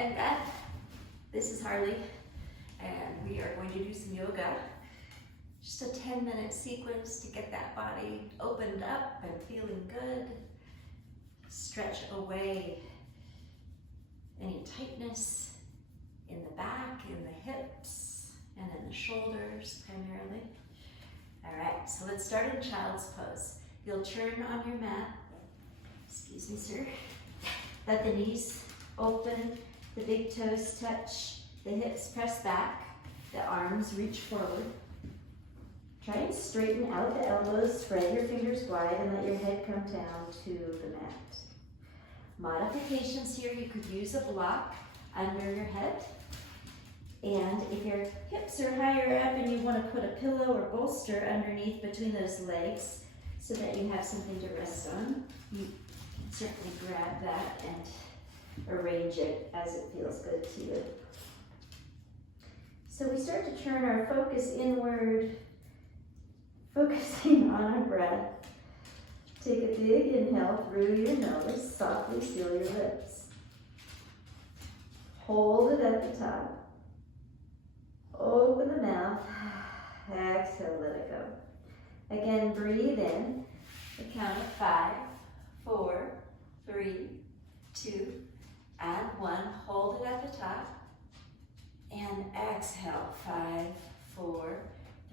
and Beth. This is Harley, and we are going to do some yoga. Just a 10-minute sequence to get that body opened up and feeling good. Stretch away any tightness in the back, in the hips, and in the shoulders primarily. All right, so let's start in child's pose. You'll turn on your mat. Excuse me, sir. Let the knees open, the big toes touch, the hips press back, the arms reach forward. Try and straighten out the elbows, spread your fingers wide, and let your head come down to the mat. Modifications here, you could use a block under your head. And if your hips are higher up and you want to put a pillow or bolster underneath between those legs so that you have something to rest on, you can certainly grab that and arrange it as it feels good to you. So we start to turn our focus inward, focusing on our breath. Take a big inhale through your nose, softly seal your lips. Hold it at the top. Open the mouth, exhale, let it go. Again, breathe in, the count of 5, 4, 3, 2, and 1. Hold it at the top. And exhale, 5, 4,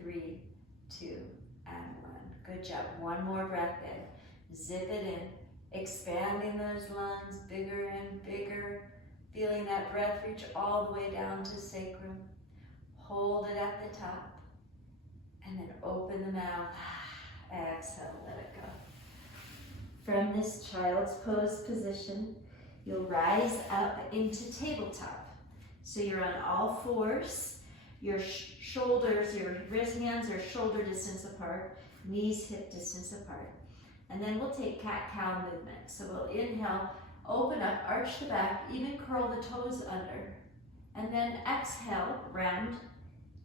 3, 2, and 1. Good job. One more breath in. Zip it in, expanding those lungs bigger and bigger, feeling that breath reach all the way down to sacrum. Hold it at the top, and then open the mouth. Exhale, let it go. From this child's pose position, you'll rise up into tabletop. So you're on all fours, your shoulders, your wrist hands are shoulder distance apart, knees hip distance apart. And then we'll take cat-cow movement. So we'll inhale, open up, arch the back, even curl the toes under. And then exhale, round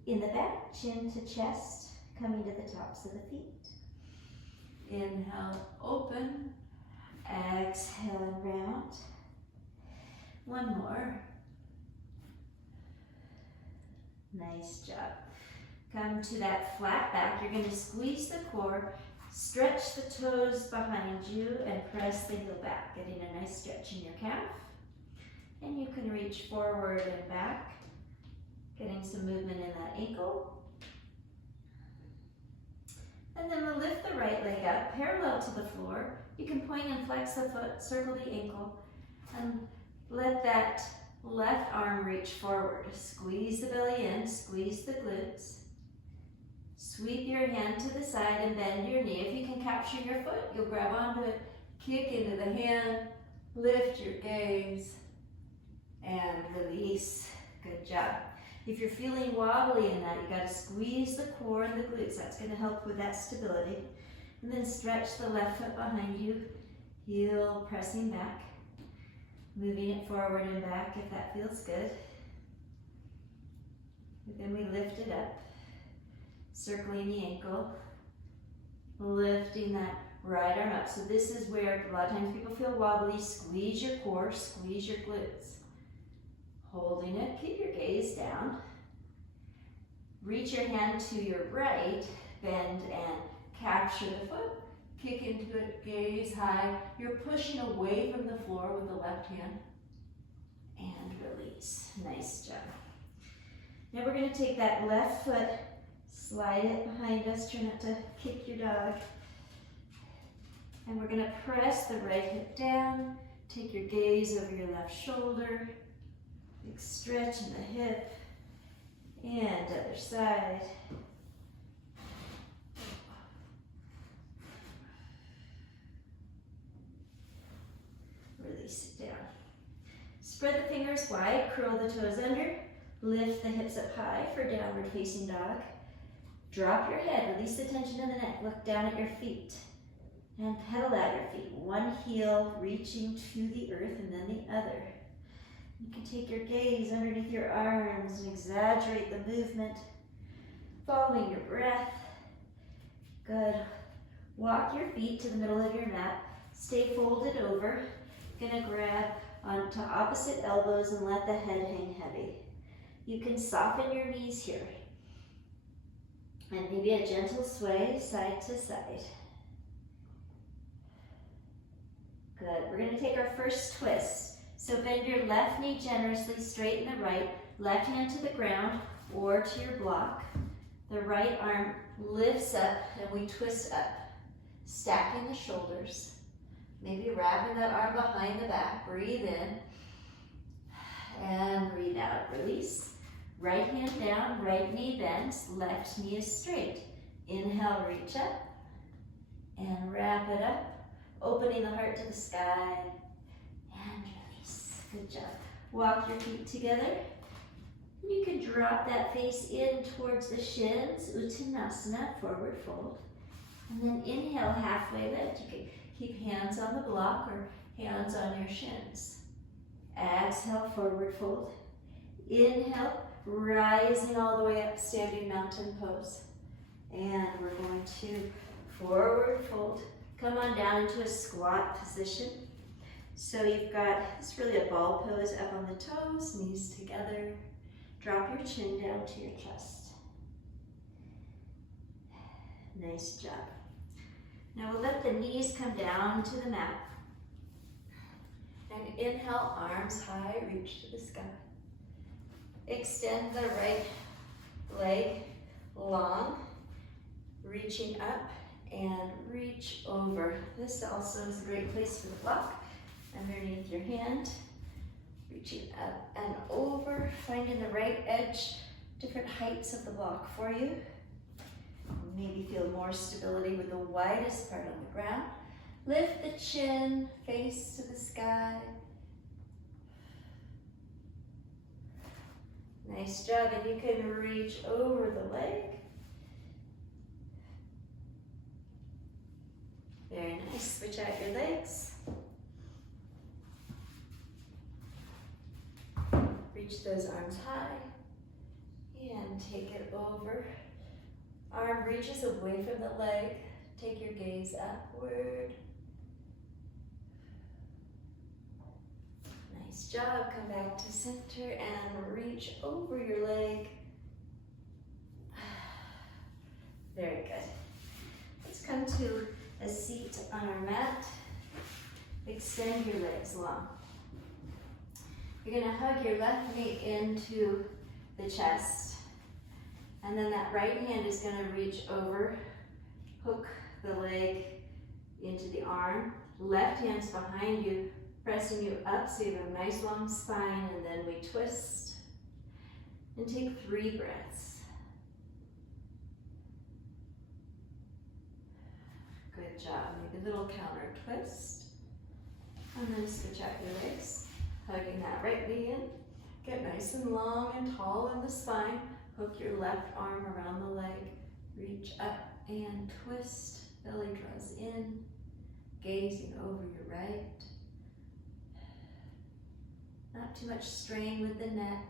in the back, chin to chest, coming to the tops of the feet. Inhale, open, exhale, and round. One more. Nice job. Come to that flat back. You're going to squeeze the core, stretch the toes behind you, and press the heel back, getting a nice stretch in your calf. And you can reach forward and back, getting some movement in that ankle. And then we'll lift the right leg up, parallel to the floor. You can point and flex the foot, circle the ankle, and let that left arm reach forward. Squeeze the belly in, squeeze the glutes. Sweep your hand to the side and bend your knee. If you can capture your foot, you'll grab onto it, kick into the hand, lift your gaze, and release. Good job. If you're feeling wobbly in that, you got to squeeze the core and the glutes. That's going to help with that stability. And then stretch the left foot behind you, heel pressing back, moving it forward and back if that feels good. And then we lift it up, circling the ankle, lifting that right arm up. So this is where a lot of times people feel wobbly. Squeeze your core, squeeze your glutes. Holding it, keep your gaze down. Reach your hand to your right, bend and capture the foot. Kick into it, gaze high. You're pushing away from the floor with the left hand. And release. Nice job. Now we're going to take that left foot, slide it behind us, try not to kick your dog. And we're going to press the right hip down. Take your gaze over your left shoulder. Big stretch in the hip. And other side. Release it down. Spread the fingers wide, curl the toes under. Lift the hips up high for downward facing dog. Drop your head, release the tension in the neck. Look down at your feet. And pedal out your feet. One heel reaching to the earth and then the other. You can take your gaze underneath your arms and exaggerate the movement, following your breath. Good. Walk your feet to the middle of your mat. Stay folded over. Gonna grab onto opposite elbows and let the head hang heavy. You can soften your knees here. And maybe a gentle sway side to side. Good. We're going to take our first twist. So bend your left knee generously, straighten the right, left hand to the ground or to your block. The right arm lifts up and we twist up, stacking the shoulders. Maybe wrapping that arm behind the back. Breathe in and breathe out. Release. Right hand down, right knee bends, left knee is straight. Inhale, reach up and wrap it up, opening the heart to the sky and release. Good job. Walk your feet together. You can drop that face in towards the shins, Uttanasana, forward fold. And then inhale, halfway lift. You can keep hands on the block or hands on your shins. Exhale, forward fold. Inhale, rising all the way up, standing mountain pose. And we're going to forward fold. Come on down into a squat position. So you've got, it's really a ball pose, up on the toes, knees together. Drop your chin down to your chest. Nice job. Now we'll let the knees come down to the mat. And inhale, arms high, reach to the sky. Extend the right leg long, reaching up and reach over. This also is a great place for the block. Underneath your hand, reaching up and over, finding the right edge, different heights of the block for you. Maybe feel more stability with the widest part on the ground. Lift the chin, face to the sky. Nice job, and you can reach over the leg. Very nice, switch out your legs. Reach those arms high and take it over. Arm reaches away from the leg. Take your gaze upward. Nice job. Come back to center and reach over your leg. Very good. Let's come to a seat on our mat. Extend your legs long. You're going to hug your left knee into the chest. And then that right hand is going to reach over, hook the leg into the arm. Left hand's behind you, pressing you up so you have a nice long spine, and then we twist. And take 3 breaths. Good job. Make a little counter twist. And then switch out your legs. Hugging that right knee in. Get nice and long and tall in the spine. Hook your left arm around the leg. Reach up and twist. Belly draws in. Gazing over your right. Not too much strain with the neck.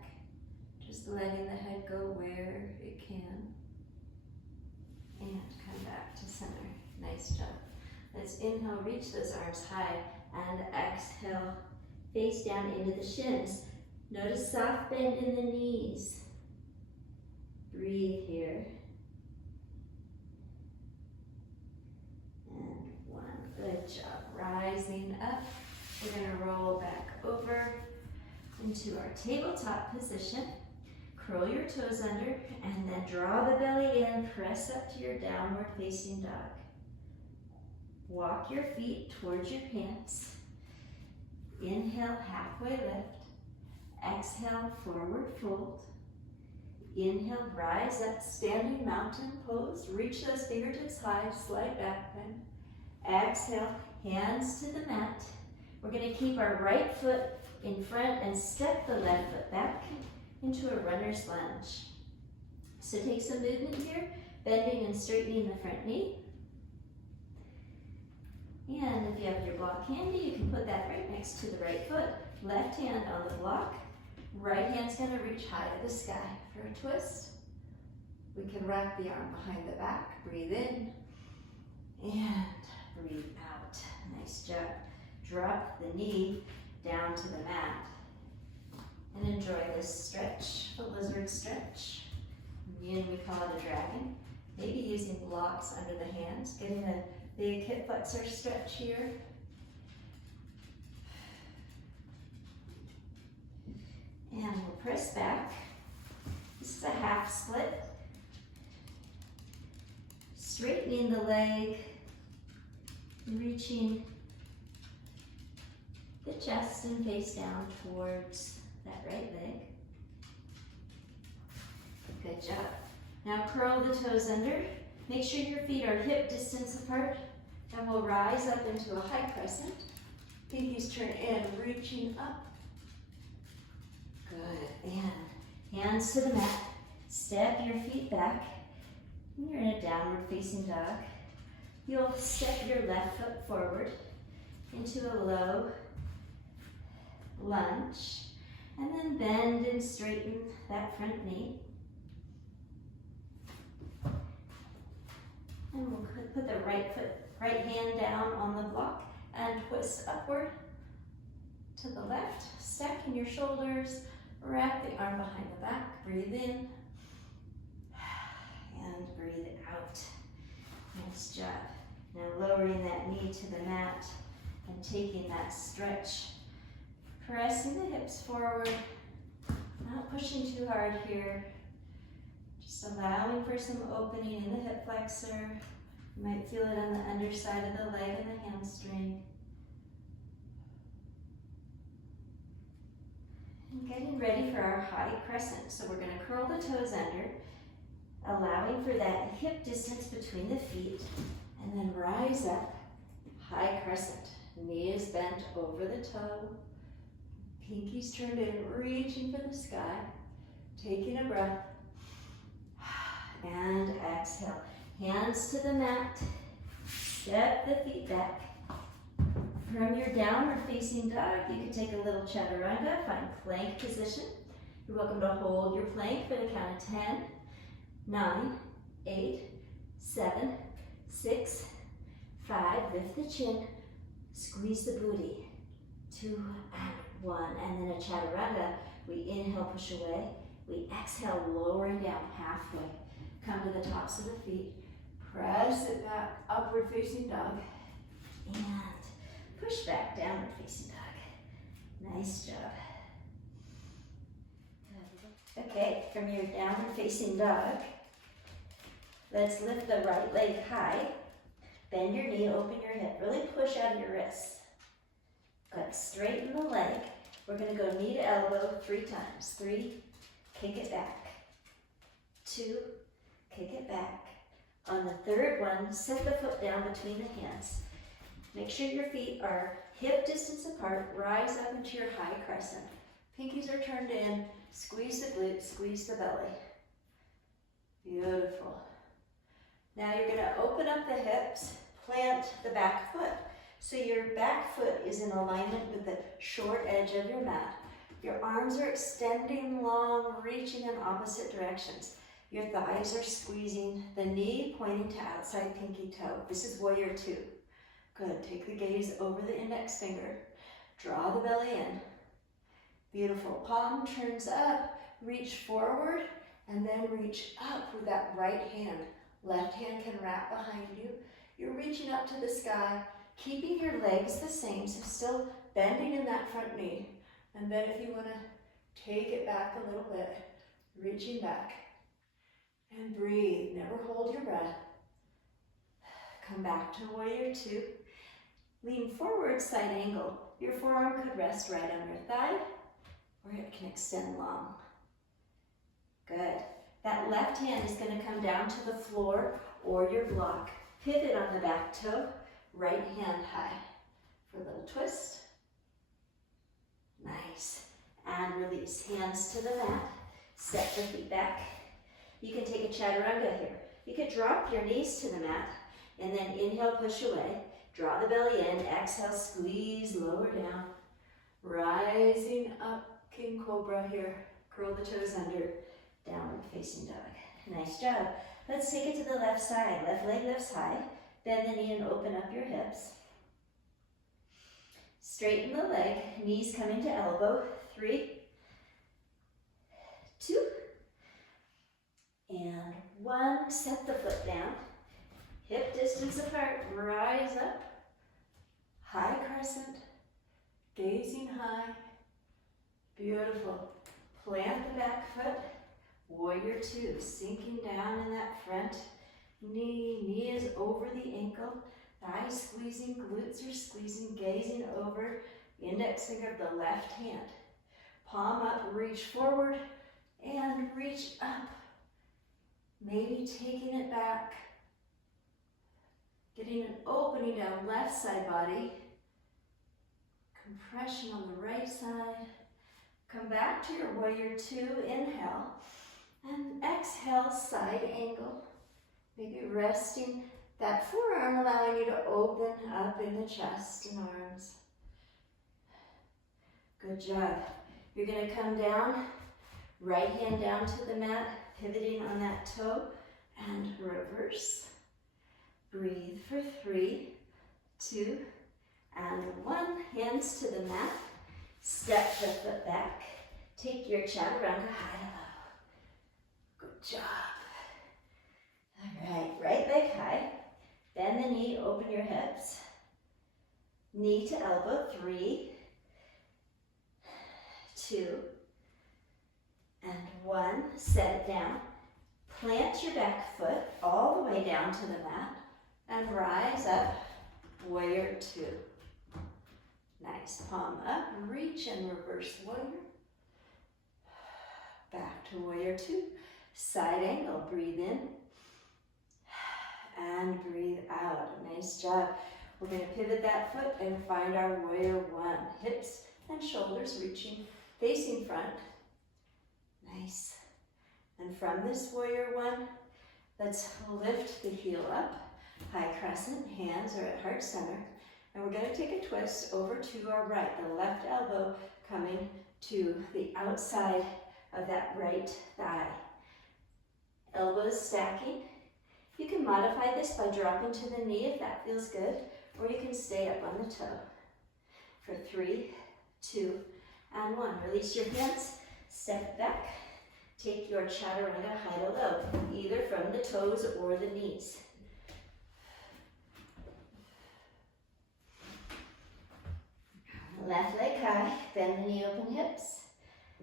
Just letting the head go where it can. And come back to center. Nice job. Let's inhale, reach those arms high, and exhale, face down into the shins. Notice soft bend in the knees. Breathe here. And 1. Good job. Rising up. We're going to roll back over into our tabletop position. Curl your toes under and then draw the belly in. Press up to your downward facing dog. Walk your feet towards your pants. Inhale, halfway lift. Exhale, forward fold. Inhale, rise up, standing mountain pose. Reach those fingertips high, slight back bend. Exhale, hands to the mat. We're going to keep our right foot in front and step the left foot back into a runner's lunge. So take some movement here, bending and straightening the front knee. And if you have your block handy, you can put that right next to the right foot. Left hand on the block. Right hand's going to reach high to the sky for a twist. We can wrap the arm behind the back. Breathe in and breathe out. Nice job. Drop the knee down to the mat. And enjoy this stretch, the lizard stretch. Again, we call it a dragon. Maybe using blocks under the hands, getting a big hip flexor stretch here. And we'll press back. This is a half split. Straightening the leg, reaching the chest and face down towards that right leg. Good job. Now curl the toes under. Make sure your feet are hip distance apart. And we'll rise up into a high crescent. Pinkies turn in, reaching up. Good. And hands to the mat. Step your feet back. And you're in a downward facing dog. You'll step your left foot forward into a low lunge. And then bend and straighten that front knee. And we'll put the right hand down on the block and twist upward to the left. Stacking your shoulders, wrap the arm behind the back, breathe in and breathe out. Nice job. Now lowering that knee to the mat and taking that stretch. Pressing the hips forward, not pushing too hard here. Just allowing for some opening in the hip flexor. You might feel it on the underside of the leg and the hamstring. And getting ready for our high crescent. So we're going to curl the toes under, allowing for that hip distance between the feet, and then rise up, high crescent. Knee is bent over the toe. Pinkies turned in, reaching for the sky. Taking a breath. And exhale. Hands to the mat. Step the feet back. From your downward facing dog, you can take a little chaturanga, find plank position. You're welcome to hold your plank for the count of 10, 9, 8, 7, 6, 5. Lift the chin. Squeeze the booty. 2 and 1. And then a chaturanga. We inhale, push away. We exhale, lowering down halfway. Come to the tops of the feet. Press it back, upward facing dog. And push back, downward facing dog. Nice job. Okay, from your downward facing dog, let's lift the right leg high. Bend your knee, open your hip. Really push out of your wrists. Good, straighten the leg. We're gonna go knee to elbow 3 times. 3, kick it back. 2, kick it back. On the third one, set the foot down between the hands. Make sure your feet are hip distance apart. Rise up into your high crescent. Pinkies are turned in. Squeeze the glutes, squeeze the belly. Beautiful. Now you're gonna open up the hips, plant the back foot. So your back foot is in alignment with the short edge of your mat. Your arms are extending long, reaching in opposite directions. Your thighs are squeezing, the knee pointing to outside pinky toe. This is warrior 2. Good, take the gaze over the index finger. Draw the belly in. Beautiful, palm turns up, reach forward, and then reach up with that right hand. Left hand can wrap behind you. You're reaching up to the sky, keeping your legs the same, so still bending in that front knee. And then if you want to take it back a little bit, reaching back. And breathe, never hold your breath. Come back to warrior 2. Lean forward, side angle. Your forearm could rest right on your thigh, or it can extend long. Good. That left hand is going to come down to the floor or your block. Pivot on the back toe, right hand high. For a little twist. Nice. And release. Hands to the mat. Step the feet back. You can take a chaturanga here. You could drop your knees to the mat and then inhale, push away. Draw the belly in. Exhale, squeeze, lower down. Rising up, King Cobra here. Curl the toes under. Downward facing dog. Nice job. Let's take it to the left side. Left leg lifts high. Bend the knee and open up your hips. Straighten the leg, knees coming to elbow. 3, 2, and 1. Set the foot down. Hip distance apart, rise up. High crescent, gazing high. Beautiful. Plant the back foot. Warrior 2, sinking down in that front knee. Knee is over the ankle. Thighs squeezing, glutes are squeezing, gazing over. Index finger of the left hand. Palm up, reach forward and reach up. Maybe taking it back. Getting an opening down left side body. Compression on the right side. Come back to your warrior 2, inhale. And exhale, side angle. Maybe resting that forearm, allowing you to open up in the chest and arms. Good job. You're going to come down, right hand down to the mat, pivoting on that toe, and reverse. Breathe for 3, 2, and 1. Hands to the mat. Step the foot back. Take your chaturanga high to low. Good job. All right, right leg high. Bend the knee, open your hips. Knee to elbow. 3, 2, and 1. Set it down. Plant your back foot all the way down to the mat and rise up. Warrior 2. Nice. Palm up, reach and reverse warrior. Back to warrior 2. Side angle, breathe in and breathe out. Nice job. We're going to pivot that foot and find our warrior 1. Hips and shoulders reaching, facing front. Nice. And from this warrior 1, let's lift the heel up. High crescent, hands are at heart center. And we're going to take a twist over to our right, the left elbow coming to the outside of that right thigh. Elbows stacking. You can modify this by dropping to the knee if that feels good, or you can stay up on the toe. For 3, 2, and 1. Release your hands, step back. Take your chaturanga high to low, either from the toes or the knees. Left leg high, bend the knee, open hips.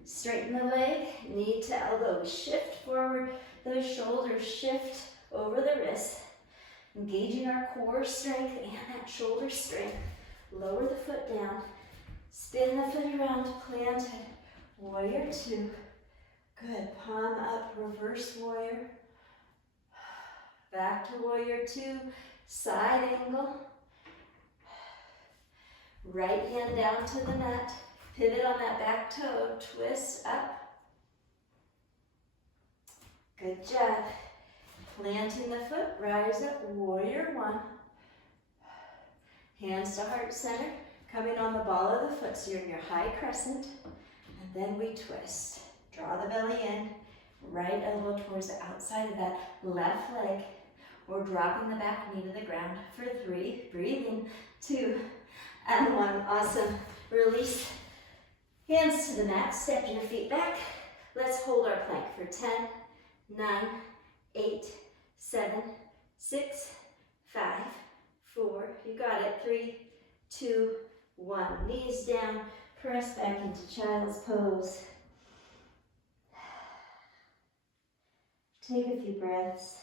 Straighten the leg, knee to elbow. Shift forward, those shoulders shift over the wrist. Engaging our core strength and that shoulder strength. Lower the foot down. Spin the foot around, plant it. Warrior 2. Good. Palm up, reverse warrior. Back to warrior 2. Side angle. Right hand down to the mat. Pivot on that back toe. Twist up. Good job. Planting the foot. Rise up. Warrior 1. Hands to heart center. Coming on the ball of the foot. So you're in your high crescent. And then we twist. Draw the belly in. Right elbow towards the outside of that left leg. Or dropping the back knee to the ground for 3. Breathing. 2. And 1. Awesome. Release. Hands to the mat. Step your feet back. Let's hold our plank for 10, 9, 8, 7, 6, 5, 4. You got it. 3, 2, 1. Knees down. Press back into child's pose. Take a few breaths.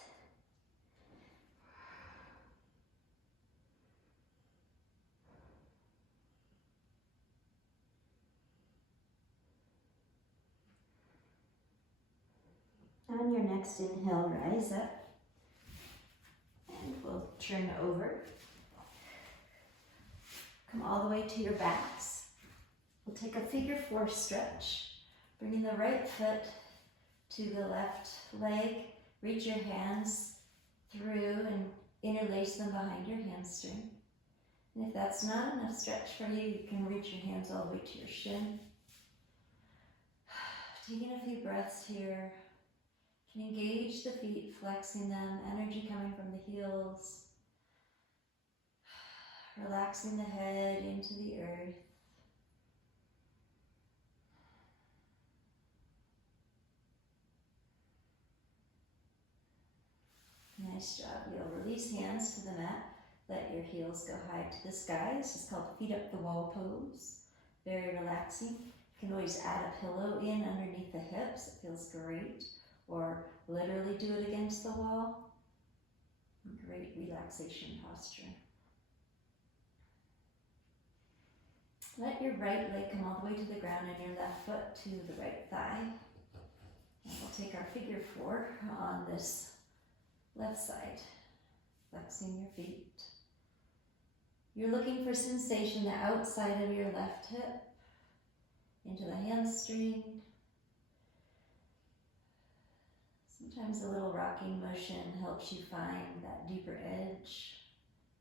On your next inhale, rise up. And we'll turn over. Come all the way to your backs. We'll take a figure 4 stretch. Bringing the right foot to the left leg. Reach your hands through and interlace them behind your hamstring. And if that's not enough stretch for you, you can reach your hands all the way to your shin. Taking a few breaths here. You can engage the feet, flexing them, energy coming from the heels. Relaxing the head into the earth. Nice job. You'll release hands to the mat. Let your heels go high to the sky. This is called feet up the wall pose. Very relaxing. You can always add a pillow in underneath the hips. It feels great. Or literally do it against the wall. Great relaxation posture. Let your right leg come all the way to the ground and your left foot to the right thigh. And we'll take our figure 4 on this left side, flexing your feet. You're looking for sensation the outside of your left hip, into the hamstring. Sometimes a little rocking motion helps you find that deeper edge.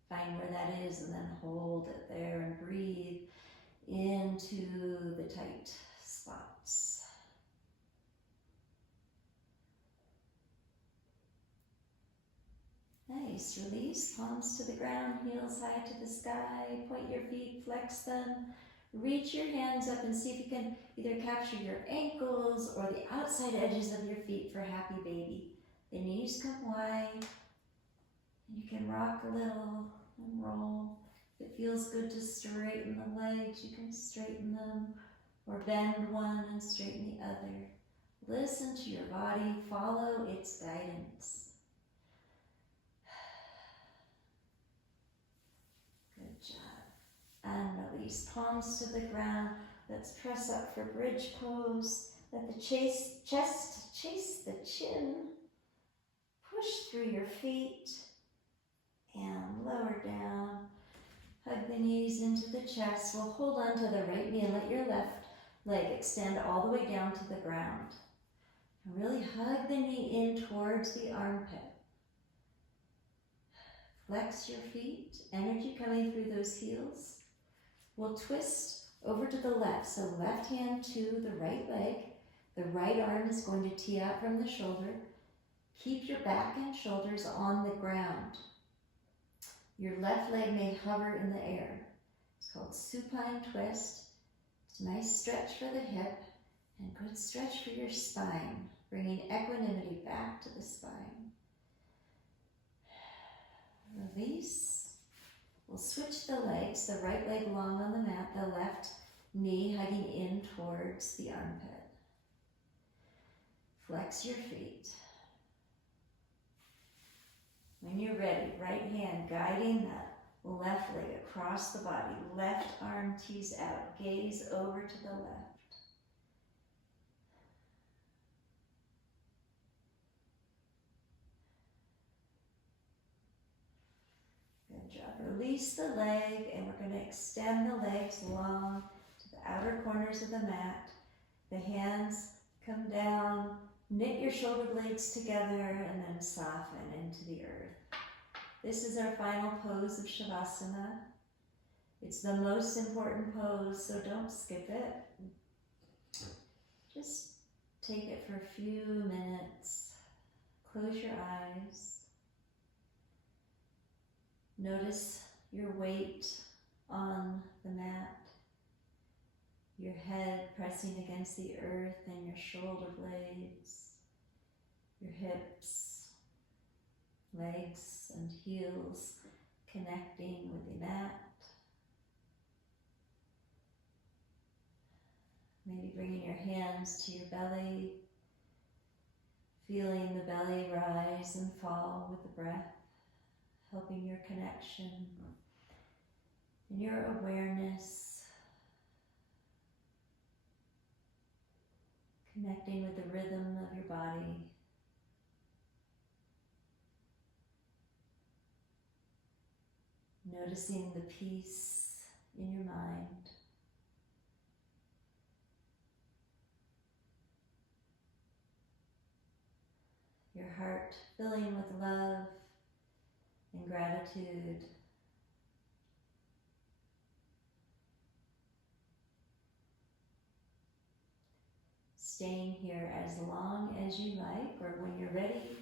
Find where that is and then hold it there and breathe into the tight spots. Nice. Release, palms to the ground, heels high to the sky. Point your feet, flex them. Reach your hands up and see if you can either capture your ankles or the outside edges of your feet for happy baby. The knees come wide. You can rock a little and roll. If it feels good to straighten the legs, you can straighten them, or bend one and straighten the other. Listen to your body, follow its guidance. Good job. And release, palms to the ground. Let's press up for bridge pose. Let the chest chase the chin. Push through your feet and lower down. Hug the knees into the chest. We'll hold on to the right knee and let your left leg extend all the way down to the ground. And really hug the knee in towards the armpit. Flex your feet, energy coming through those heels. We'll twist over to the left. So left hand to the right leg. The right arm is going to tee out from the shoulder. Keep your back and shoulders on the ground. Your left leg may hover in the air. It's called supine twist. It's a nice stretch for the hip and good stretch for your spine, bringing equanimity back to the spine. Release. We'll switch the legs, the right leg long on the mat, the left knee hugging in towards the armpit. Flex your feet. When you're ready, right hand guiding that left leg across the body, left arm tees out, gaze over to the left. Good job. Release the leg, and we're going to extend the legs long to the outer corners of the mat. The hands come down. Knit your shoulder blades together and then soften into the earth. This is our final pose of Shavasana. It's the most important pose, so don't skip it. Just take it for a few minutes. Close your eyes. Notice your weight on the mat. Your head pressing against the earth and your shoulder blades, your hips, legs and heels connecting with the mat. Maybe bringing your hands to your belly, feeling the belly rise and fall with the breath, helping your connection and your awareness. Connecting with the rhythm of your body. Noticing the peace in your mind. Your heart filling with love and gratitude. Staying here as long as you like, or when you're ready,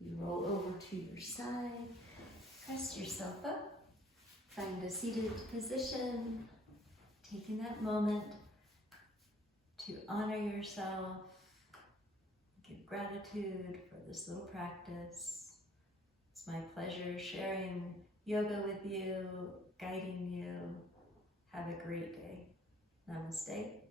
you roll over to your side, press yourself up, find a a seated position, taking that moment to honor yourself, give gratitude for this little practice. It's my pleasure sharing yoga with you, guiding you. Have a great day. Namaste.